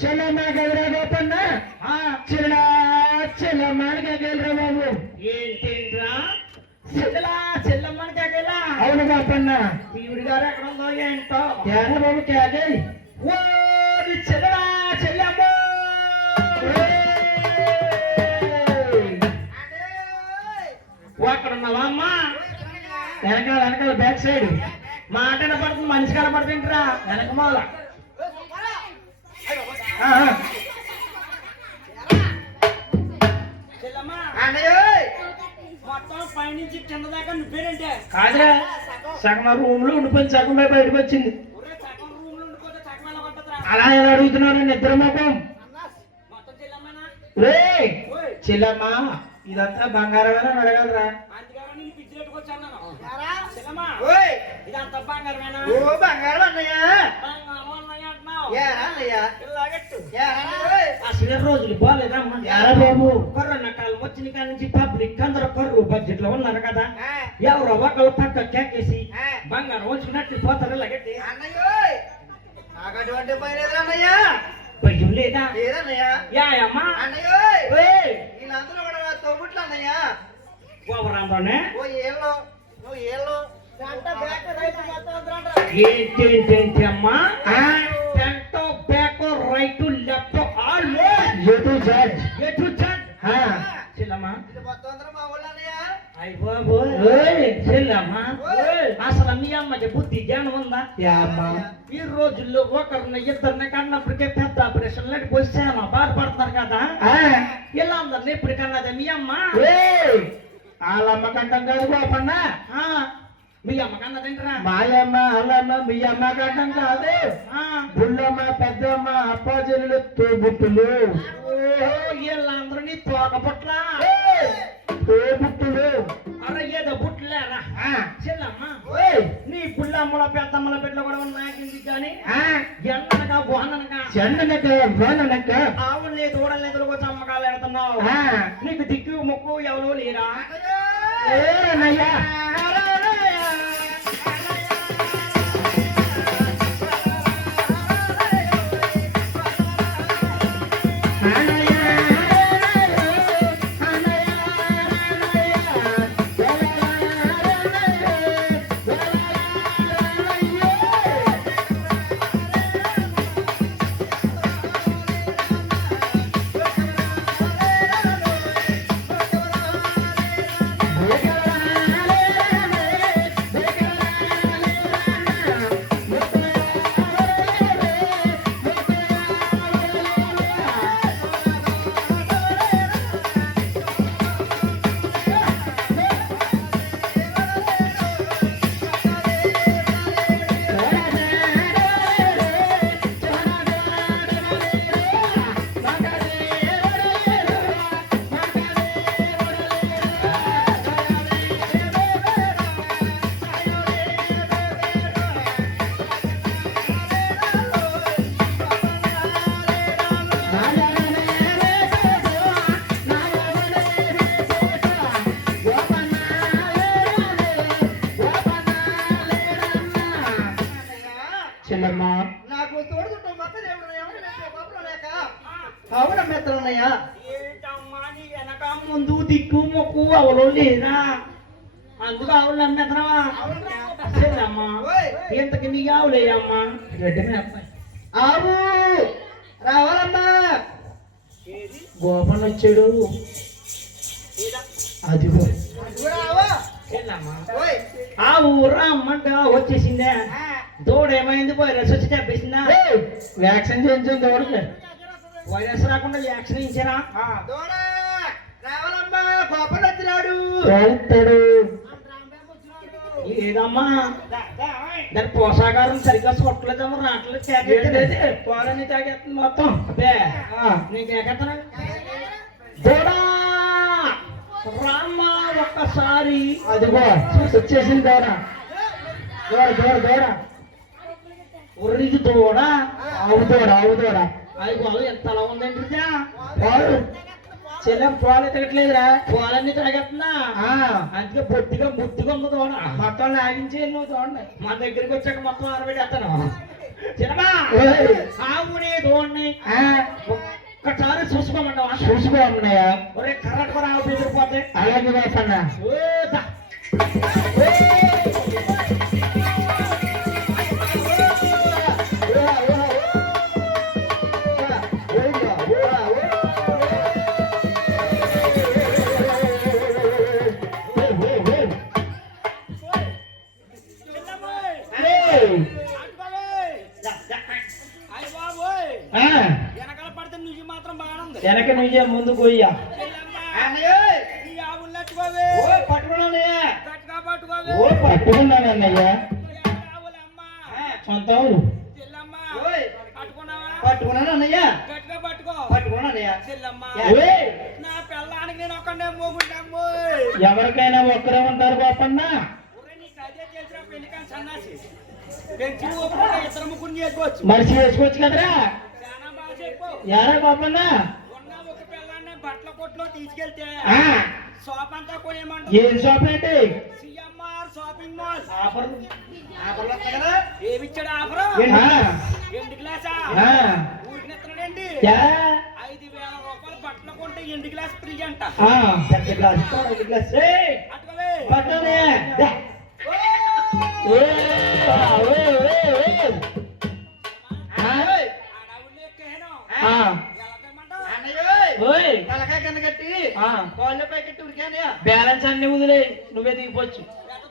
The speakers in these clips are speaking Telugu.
చెల్లమ్మా గదిరా గోపన్న చిల్ల చెల్లమ్మని గెలరా బాబు. ఏంటేంట్రా చెల్లమ్మని కేకేలా? అవును గోపన్న. ఈవిడి గారు ఎక్కడ ఉందో ఏంటో. ఏరా బాబు కేకే. ఓ చెల్లెలా చెల్లమ్మ అక్కడ ఉన్నావా అమ్మా? వెనకాల వెనకాల బ్యాక్ సైడ్ మాట కనపడుతుంది, మనిషి కనపడుతుంటరా వెనక మాల. చెల్లమ్మా మొత్తం పైనుంచి కింద దాకా నువ్వేనంటే కాదురా, సగం రూమ్ లో ఉండిపోయింది, సగం బయటకు వచ్చింది. సగం రూమ్ లో ఉండిపోతే సగం ఎలా పట్టదురా? అలా ఎలా అడుగుతున్నారు నిద్ర మొత్తం? మొత్తం చెల్లమ్మనా? చెల్లమ్మా ఇదంతా బంగారమేనా అడగలరా? అందుకని నేను పిచ్చి పెట్టుకొచ్చాను. చెల్లమ్మా ఇదంతా బంగారమేనా? ఓ బంగారం అన్నయ్య. బంగారం అన్నయ్య అంటున్నావు. అన్నయ్య ఇలాగట్టు అసలు రోజులు బాగాలేదమ్మా. ఎరా బాబు, కరోనా కాలం వచ్చిన కాడ నుంచి పబ్లిక్ అందరూ కర్రు బడ్జెట్ లో ఉన్నారు కదా. ఎవరో ఒకరు పక్క కేకేసి బంగారం వచ్చినట్టు పోతారు. ఇలాగట్టి అటువంటి పని లేదన్నయ్య. భయం లేదా? లేదన్నయ్య. యాయమ్మా అన్నయ్య వీళ్ళందరూ కూడా తోబుట్లు అన్నయ్య. ఓవరాంలోనే ఓ ఏళ్ళు నువ్వు ఏళ్ళు ఏంటి అమ్మా? Front back right left all ఎటు చెల్లమ్మా చెల్లమ్మా అసలు మీ అమ్మకి బుద్ధి జ్ఞానం ఉందా? ఈ రోజుల్లో ఒకరిని ఇద్దరిని కన్నప్పటికే పెద్ద ఆపరేషన్ లాంటి పోసాను బాధపడుతున్నారు కదా. ఇలా అందరిని ఇప్పుడు కన్నదే మీ అమ్మ. వాళ్ళమ్మ కంటం కాదు గోపన్న, మీ అమ్మ కన్నదేంటరా? మాయమ్మ అల్లమ్మ మీ అమ్మ కంటం కాదు. బుల్లమ్మ పెద్దమ్మ అప్పాజనులు తోబుట్టులు. వీళ్ళందరినీ తోకబుట్ల తోబుట్టులు. అరే ఏదో బుట్లేరా చెల్లమ్మ. నీ పుల్లమ్మల పెద్దమ్మల బిడ్డలు కూడా ఉన్నాయండి కానీ ఎండనక బోననక ఆవుల్ని దూడల్ని ఎదురుకొచ్చి అమ్మకాలు పెడుతున్నావు. నీకు దిక్కు ముక్కు ఎవరు లేరా? చెల్లమ్మా నాకు తోడుకుంటూ మొక్క దేవుడు అవున మెత్తలున్నాయా? ఏంటమ్మా నీ వెనక ముందు దిక్కు మొక్కు అవలో లేదా? అందుకు ఆవులు అమ్మేతనవా? చెల్లమ్మా ఇంతకి నీ ఆవులేయమ్మా? గడ్డమే అబ్బాయి ఆవు రావాలమ్మా. గోపన్ వచ్చాడు. అదిగో చెల్లమ్మా ఆవు రమ్మంట వచ్చేసిందే. దూడేమైంది? వైరస్ వచ్చి చెప్పేసిందా? వ్యాక్సిన్ చేయించింది దూడకి. వైరస్ రాకుండా వ్యాక్సిన్ ఇచ్చారా? రావాలమ్మా గోపన్ వచ్చినాడు. ఏదమ్మా దాని పోషాకారం సరిగ్గా సొట్టలేదమ్మా. రావట్లేదు పోలని తాగేస్తుంది మొత్తం. అదే నేను కేకెత్తాను. దూడా రామ్మా ఒక్కసారి. అదిగో వచ్చేసింది దూడ. దూడ దూడ దూడ ఉర్రికి దూడ. ఆవు దూడ ఆవు దూడ. అది బాబు ఎంత అలా ఉందండి? పాలు చెల్లెం పాలు ఎతగట్లేదురా. పాలన్నీ తాగేస్తున్నా. అందుకే బొట్టిగా ముద్దుగా ఉంది దూడ. మొత్తం లాగించి నువ్వు చూడండి. మా దగ్గరికి వచ్చాక మొత్తం 60 ఎత్తాను. చిన్నమా ఓయ్. ఆవుని దోణ్ణి ఆ, ఒక్కసారి చూసుకోమంటావా చూసుకో అన్నయ్య. ఒరే కర్రట్ కూడా ఆవు ఎదిరిపోతే అలాగే వేసన్నా. వెనకాల పడితే నువ్వు మాత్రం బాగానే ఉంది వెనక నువ్వే ముందు పోయ్యా. పట్టుకున్నాను అన్నయ్య. సొంత ఊరు. పట్టుకున్నాను అన్నయ్య పట్టుకున్నానయ్య ఓయ్. నా పిల్లానికి నేను ఒక్కడే మోగుంటాము ఎవరికైనా ఒక్కరే ఉంటారు గోపన్న. ఇద్దరు ముగ్గురు చేసుకోవచ్చు మనిషి వేసుకోవచ్చు కదరా. చాలా బాగా చెప్పు ఎరా గోపన్న. ఉన్న ఒక పిల్లాన్ని బట్టల కొట్లో తీసుకెళ్తే ఆ, షాప్ అంతా కొనేయమంట ఏం షాప్ ఏంటి? CMR shopping mall offer. ఆఫర్లు వస్తాయి కదా ఏమిచ్చాడు ఆఫర్ ఆ, ఎండు గ్లాసా ఆ. ఊరికినెత్తడండి యా. 5,000 రూపాయలు బట్టలు కొంటే ఎండు గ్లాస్ ఫ్రీ అంట ఆ, పెద్ద గ్లాస్, పెద్ద గ్లాస్. ఏయ్, అటువే పట్టునే. దా. ఏయ్, ఓయ్, ఓయ్, ఓయ్. ఆ, ఆ. ఓయ్. తలకాయ కింద కట్టి ఆ, కాళ్ళు పై కట్టి ఉడికానయ్యా బ్యాలెన్స్ అన్ని వదిలే, నువ్వే దిగిపోవచ్చు.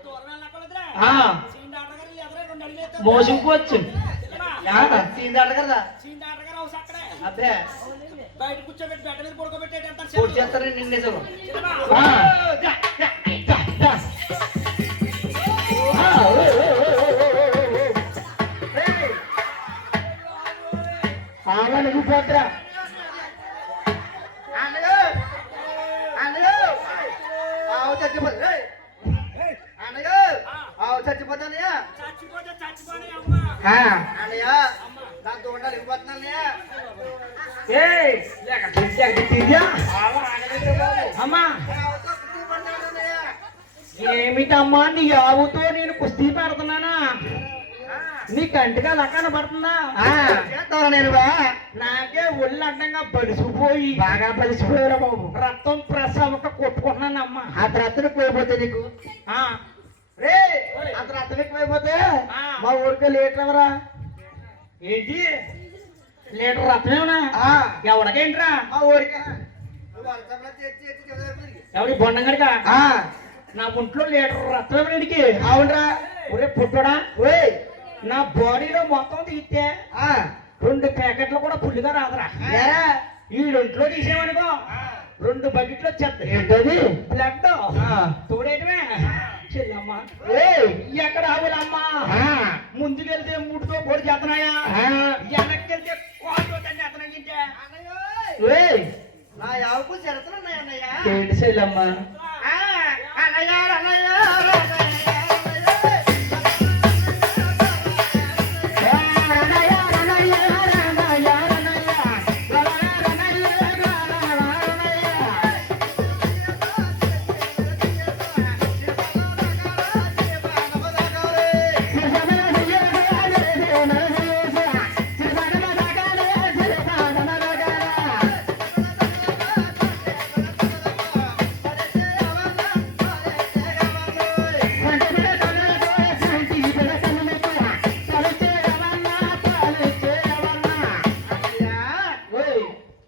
దూరం వెళ్ళకూడదురా ఆ, సీన్ ఆటగారు ఎదురే 2 అడుగులు ఎత్తారు. మోసుకుపోవచ్చు. సీన్ ఆటగారు హౌస్ అక్కడే అదే బయట కూర్చోబెట్టి బెడ్ మీద పడుకోబెట్టేట పూర్తి చేస్తారని నిన్నేదో ఆ. దా, దా, దా, దా. ఆ, ఓయ్, ఓయ్, ఓయ్, ఓయ్, ఓయ్, ఓయ్. ఏయ్. ఆగా నువ్వు పోతురా. అనగా అనగా ఆవు చచ్చిపోతా అనగా ఆవు చచ్చిపోతానయ్యా చచ్చిపోతే చచ్చిపోయి అమ్మ ఆ. అనయ్యా దాంతో ఉండాలి వెళ్ళిపోతున్నానయ్యా ఏయ్, లేక చూసాక తిరిగా. అమ్మా, ఆవుతో కుస్తీ పడతానయ్యా ఏమిటమ్మా నీ ఆవుతో నేను కుస్తీ పెడుతున్నానా? నీ కంటిగా లక్కన పడుతుందా? చేస్తావా నేను బా నాకే ఒళ్ళు అడ్డంగా బలిసిపోయి బాగా బలిసిపోయారా బాబు. రక్తం ప్రసవక కొట్టుకున్నానమ్మా. ఆ రత్తను పోయిపోతే నీకు ఆ, రే అంత రత్తనికి పోయిపోతే ఆ. మా ఊరికే లీటర్ ఎవరా ఏంటి లీటర్ రత్నమేనా? ఆ. ఎవరికేంట్రా? మా ఊరికే నువ్వు అర్థంలో తెచ్చి తెచ్చి చెబుతారు ఎవరి బొండంగడిగా? నా ఒంట్లో లీటర్ రత్నం రెడ్డికి. అవునరా ఒరే పుట్టడా, ఓయ్ నా బాడీలో మొత్తం తీస్తే 2 ప్యాకెట్లు కూడా ఫుల్గా రాదురా. ఏరా ఈడొంట్లో తీసేమనుకో 2 బకెట్లు వచ్చేస్తాయి. ఏంటది బ్లడ్ తోడేటమే. చెల్లమ్మా, ఏయ్ ఎక్కడ ఆవులమ్మా? ముందుకెళ్తే 3తో పొడి చేస్తున్నాయా? వెనక్కెళ్తే కోటతో చేస్తున్నాయింటే. ఏయ్ నా యావకు షరతులు ఉన్నాయి అన్నయ్య ఏంటి చెల్లమ్మా? అన్నయ్య అన్నయ్య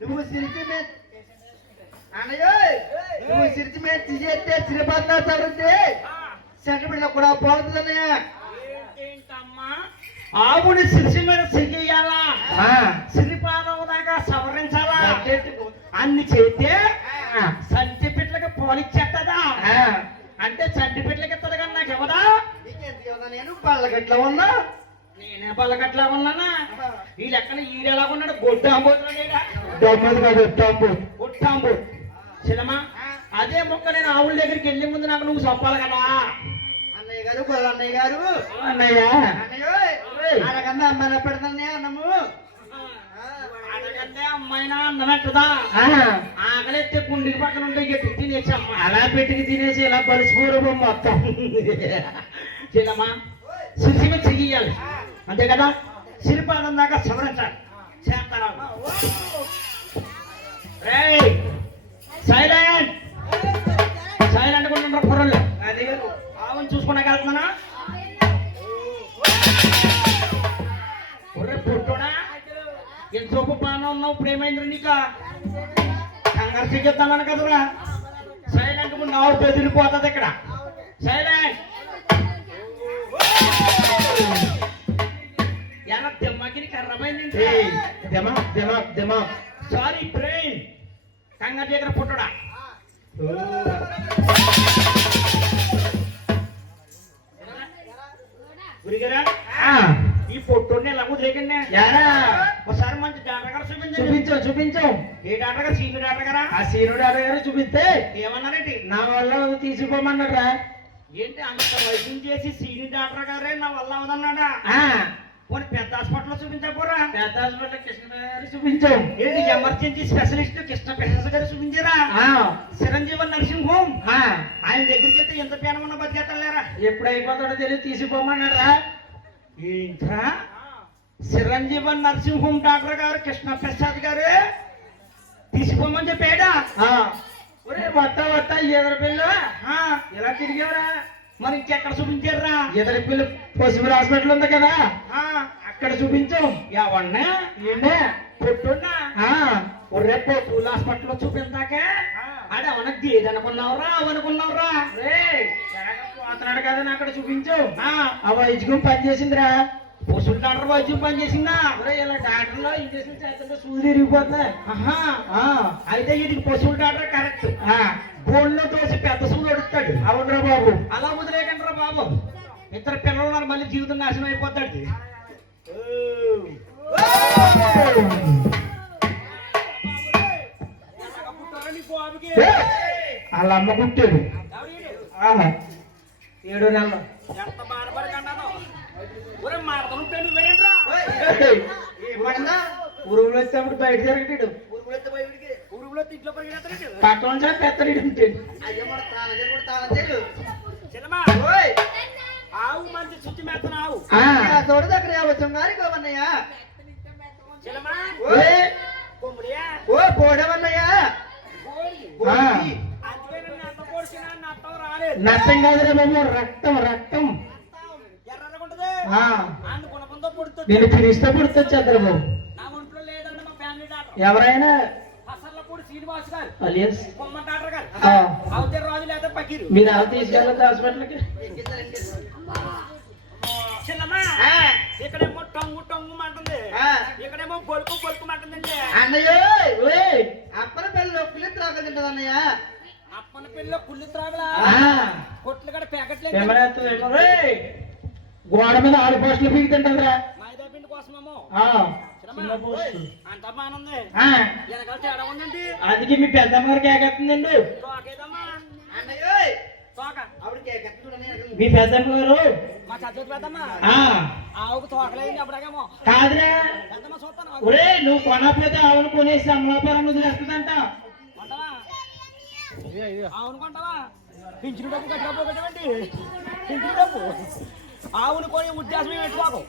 నువ్వు సిరిచి అన్నయ్య నువ్వు సిరిచి మీద తీసేస్తే సిరిపట్ల చదివితే సెంటిమెంట్ కూడా పోతుంది అన్నయ్య ఏంటమ్మా ఆవుని సిరిసి మీద సిగియాలా సిరిపాదం దాకా సవరించాలా అన్ని చేస్తే సంటి పిట్లకి పోలిచ్చేస్తుందా? అంటే సంటి పిట్లకి ఇస్తుంది కానీ నాకు ఇవ్వదా? నీకేంటి కదా నేను పళ్ళగట్ల ఉన్నా నేనే పల్లకట్లా ఉన్నానా? ఈ లెక్కన ఈడెలా ఉన్నాడు? గొడ్డాంబోతున్నాడా? దమ్మది కాదు, తమ్ము. గొట్టాంబో చిలమా అదే మొక్క నేను ఆవుల దగ్గరికి వెళ్ళే ముందు నాకు నువ్వు చెప్పాలి కదా. అన్నయ్య గారు గొల్ల అన్నయ్య గారు అన్నయ్య, అన్నయ్య అరగందా అమ్మాయి పెడతానే అన్నము అడగంటే అమ్మాయినా అన్నట్టుదా ఆకలెత్తే కుండికి పక్కన ఉంటే గట్టి తినేసి అమ్మ అలా పెట్టుకు తినేసి ఇలా బలిసిపోరు మొత్తం. చిలమా సిసి మీద సిగియాలి అంతే కదా. సిరిపాదం దాకా సవరించాలి చేస్తాను. సైలెంట్ సైలెంట్ గా ఉండండి కుర్రలు. అది ఆవుని చూసుకున్నాక వెళ్తున్నానా? ఒరే పుట్టోడా, ఎంతసేపు బాగానే ఉన్నావు, ఇప్పుడు ఏమైంది నీకు? కంగారు చెప్తాను కదరా. సైలెంట్ గా ఆవు బెదిరిపోతుంది ఇక్కడ. సైలెంట్. ఎలా దెమ్మకి కర్రమైంది? Sorry brain. కంగారు దగ్గర పుట్టడా. గురిగారా ఈ పొట్టుని ఎలా కుదిరేకండి? ఒకసారి మంచి డాక్టర్ గారు చూపించాం. ఏ డాక్టర్ గారు? సీనియర్ డాక్టర్ గారా? ఆ సీను డాక్టర్ గారు చూపిస్తే ఏమన్నారేంటి? నా వల్ల తీసిపోమన్నారా? ఏంటి అంత వైద్యం చేసి సీనియర్ డాక్టర్ గారే నా వల్ల అవదన్నాడా? పోనీ పెద్ద హాస్పిటల్లో చూపించకపోరా? పెద్ద హాస్పిటల్ కృష్ణ గారు చూపించాం. ఏంటి ఎమర్జెన్సీ స్పెషలిస్ట్ కృష్ణ ప్రసాద్ గారు చూపించారా? Chiranjeevi nursing home. ఆయన దగ్గరికి వెళ్తే ఎంత పేనమన్నా బతికేతలేరా? ఎప్పుడు అయిపోతాడో తెలియదు, తీసిపోమన్నారా? ఏంట్రా చిరంజీవి నర్సింగ్ హోమ్ డాక్టర్ గారు కృష్ణ ప్రసాద్ గారు తీసిపోమని చెప్పాడా? ఒరే వట్ట ఎదరి పిల్ల ఇలా తిరిగేవరా? మరి ఇంకెక్కడ చూపించారా? ఎదరి పిల్ల పశువుల హాస్పిటల్ ఉంది కదా, అక్కడ చూపించాం. ఎవన్నా పొట్టున్నా ఒరే పొట్టుల హాస్పిటల్లో చూపించాక ఆడేమన్నా గేదనుకున్నావురా అవనుకున్నావురా? పోతున్నాడు కదా అక్కడ చూపించాం. ఆ వైద్యం పనిచేసిందిరా. పశువుల డాక్టర్ వైద్యం పనిచేసిందా? ఇలా డాక్టర్లో ఇంజక్షన్ చేస్తుంటే సూది తిరిగిపోతున్నాయి. అయితే వీటికి పశువుల డాక్టర్ కరెక్ట్. బోన్లో తోసి పెద్ద సూది అడుగుతాడు. అవునరా బాబు. అలా వదిలేకండి రా బాబు. ఇద్దరు పిల్లలు ఉన్నారు, మళ్ళీ జీవితం నాశనం అయిపోతాడు. వాళ్ళ అమ్మ పుట్టాడు 7 నెలలు. ఎంత బాధపడకన్నాను. ఒరే మాడతాను వేరేంట్రా? ఊరులో వచ్చేప్పుడు బయట తిరగటాడు. ఊరులో ఇంట్లో పరిగెడతాడు. పక్కన పెత్తడి ఉంటాడు. ఆవు మంచి శుద్ధి మెత్తన ఆవు. తోడు దగ్గర వచ్చాం గారికి అవన్నయ్యా. ఓ పోడవన్నయ్యా. నష్టం కాదురా బాబు, రక్తం. నేను పిలిస్తే పుడుతుంది చంద్రబాబు. ఎవరైనా అలియస్ మీరు ఆవు తీసుకెళ్ళదు హాస్పిటల్కి. ఇక్కడేమో టంగు అంటుంది, ఇక్కడేమో పొలుకు అంటుందండి. అన్నయ్య అప్పన పిల్లలు పుల్లి త్రాగ తింటది అన్నయ్య. అప్పన పిల్ల పుల్లి త్రాగలా కొట్లు కూడా ప్యాకెట్లేదు. గోడ మీద 6 పోస్టులు పీకి తింటుందిరా. మైదా పిండి కోసమేమో అంత బాగుంది. వెనకాల తేడా ఉందండి. అందుకే మీ పెద్దమ్మ గారికి ఏకెత్తుందండి. మీ పెద్దమ్మ గారు మా చదువు పెద్దమ్మ ఆవుకు తోకలేదు అప్పుడేమో కాదురా. పెద్దమ్మ చూస్తాను. ఒరే నువ్వు కొనకపోతే ఆవును కొనేసి అమలాపురం వదిలేస్తుందంట. ఆవును కొంటావా? పింఛను డబ్బు కట్టకపోతే పింఛను డబ్బు ఆవును కొని ఉద్దేశం పెట్టుకోకు.